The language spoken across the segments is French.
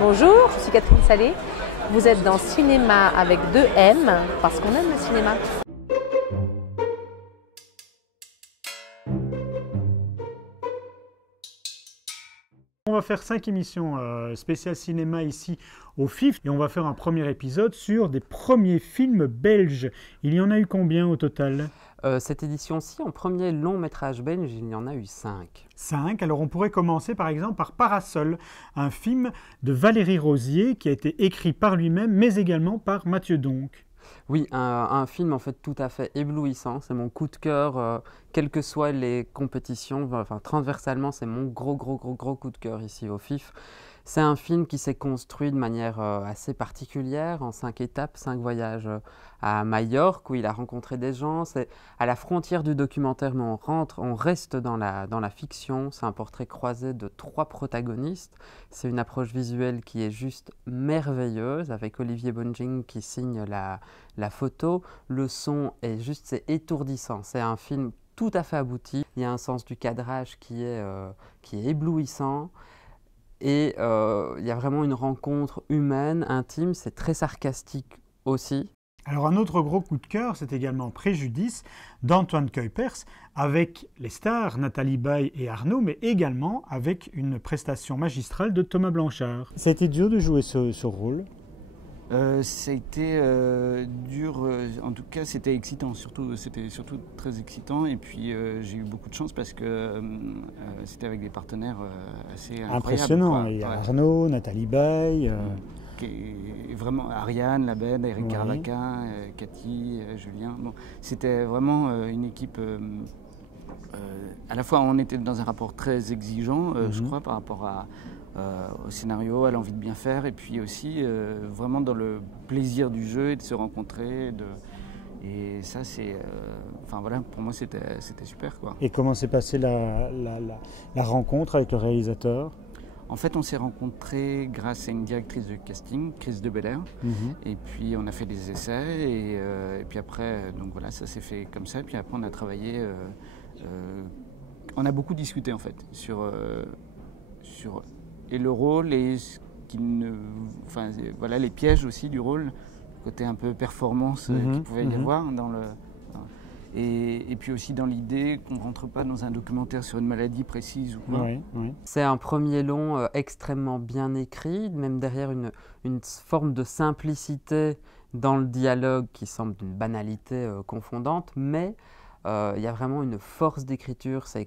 Bonjour, je suis Catherine Salé. Vous êtes dans Cinéma avec 2M parce qu'on aime le cinéma. On va faire 5 émissions spéciales cinéma ici au FIF et on va faire un premier épisode sur des premiers films belges. Il y en a eu combien au total? Cette édition-ci, en premier long métrage belge, il y en a eu 5. 5. Alors on pourrait commencer par exemple par Parasol, un film de Valérie Rosier qui a été écrit par lui-même mais également par Mathieu Donc. Oui, un film en fait tout à fait éblouissant. C'est mon coup de cœur, quelles que soient les compétitions. Enfin, transversalement, c'est mon gros coup de cœur ici au FIF. C'est un film qui s'est construit de manière assez particulière, en 5 étapes, 5 voyages à Majorque où il a rencontré des gens. C'est à la frontière du documentaire, mais on reste dans la fiction. C'est un portrait croisé de 3 protagonistes. C'est une approche visuelle qui est juste merveilleuse, avec Olivier Bonjing qui signe la photo. Le son est juste, c'est étourdissant. C'est un film tout à fait abouti. Il y a un sens du cadrage qui est éblouissant. Et il y a vraiment une rencontre humaine, intime, c'est très sarcastique aussi. Alors un autre gros coup de cœur, c'est également Préjudice d'Antoine Cuypers avec les stars Nathalie Baye et Arnaud, mais également avec une prestation magistrale de Thomas Blanchard. Ça a été dur de jouer ce rôle? Ça a été dur, en tout cas c'était excitant, c'était surtout très excitant et puis j'ai eu beaucoup de chance parce que c'était avec des partenaires assez incroyables. Impressionnant, il y a Arnaud, Nathalie Baye... Vraiment Ariane, Labed, Eric Caravaca, Cathy, Julien. Bon, c'était vraiment une équipe. À la fois, on était dans un rapport très exigeant, je crois, par rapport au scénario, à l'envie de bien faire, et puis aussi vraiment dans le plaisir du jeu et de se rencontrer. Et ça, c'est. Enfin voilà, pour moi, c'était super, quoi. Et comment s'est passée la rencontre avec le réalisateur? En fait, on s'est rencontrés grâce à une directrice de casting, Chris de Belair. Et puis, on a fait des essais. Et puis après, donc voilà, ça s'est fait comme ça. Puis après, on a travaillé. On a beaucoup discuté, en fait, sur et le rôle et ce qui enfin, voilà, les pièges aussi du rôle, le côté un peu performance qu'il pouvait y avoir dans le. Et puis aussi dans l'idée qu'on ne rentre pas dans un documentaire sur une maladie précise ou quoi. Oui. C'est un premier long extrêmement bien écrit, même derrière une forme de simplicité dans le dialogue qui semble d'une banalité confondante, mais il y a vraiment une force d'écriture, c'est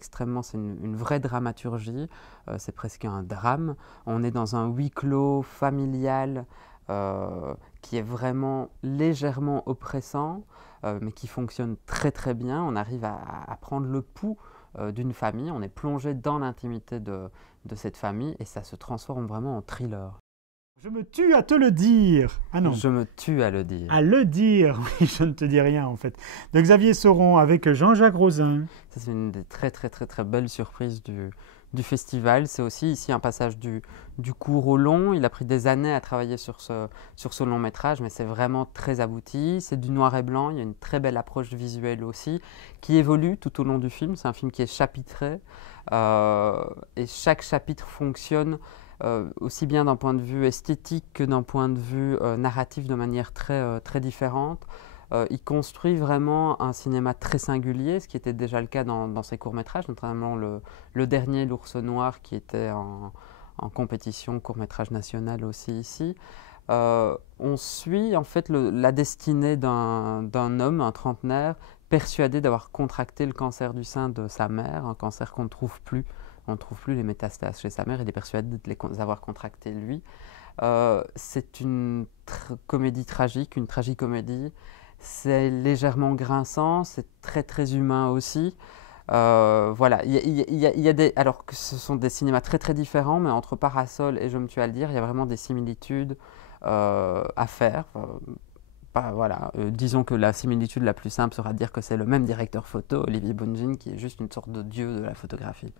une vraie dramaturgie, c'est presque un drame. On est dans un huis clos familial qui est vraiment légèrement oppressant, mais qui fonctionne très bien. On arrive à prendre le pouls d'une famille, on est plongé dans l'intimité de cette famille et ça se transforme vraiment en thriller. Je me tue à te le dire. Ah non. Je me tue à le dire. À le dire, oui, je ne te dis rien en fait. De Xavier Sauron avec Jean-Jacques Rosin. C'est une des très belles surprises du festival. C'est aussi ici un passage du court au long. Il a pris des années à travailler sur ce long métrage, mais c'est vraiment très abouti. C'est du noir et blanc, il y a une très belle approche visuelle aussi, qui évolue tout au long du film. C'est un film qui est chapitré, et chaque chapitre fonctionne aussi bien d'un point de vue esthétique que d'un point de vue narratif de manière très différente. Il construit vraiment un cinéma très singulier, ce qui était déjà le cas dans ses courts-métrages, notamment le dernier, L'Ours Noir, qui était en compétition court-métrage national aussi ici. On suit en fait la destinée d'un homme, un trentenaire, persuadé d'avoir contracté le cancer du sein de sa mère, un cancer qu'on ne trouve plus. On ne trouve plus les métastases chez sa mère, il est persuadé de les avoir contractés lui. C'est une comédie tragique, une tragicomédie. C'est légèrement grinçant, c'est très humain aussi. Voilà, il y a des, alors que ce sont des cinémas très différents, mais entre Parasol et Je me tue à le dire, il y a vraiment des similitudes à faire. Voilà. Disons que la similitude la plus simple sera de dire que c'est le même directeur photo, Olivier Bonjing, qui est juste une sorte de dieu de la photographie.